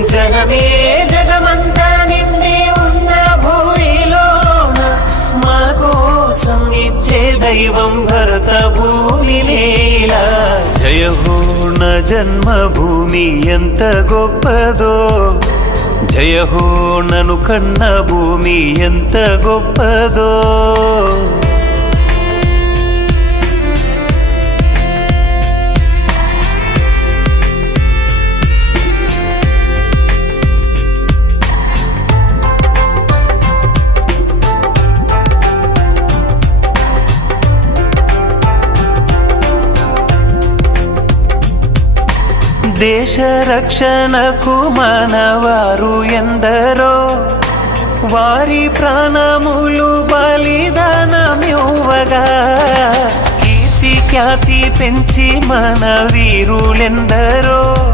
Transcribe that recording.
జనమే జగమంతా నిండి ఉన్న భూమిలోన మా కోసం ఇచ్చే దైవం భరత భూమి నేల. జయ హో నా జన్మభూమి ఎంత గొప్పదో, జయ హో నను కన్న భూమి ఎంత గొప్పదో. దేశ రక్షణకు మనవారు ఎందరో, వారి ప్రాణములు బలిదానమివ్వగా కీర్తి ఖ్యాతి పెంచి మన వీరులెందరో.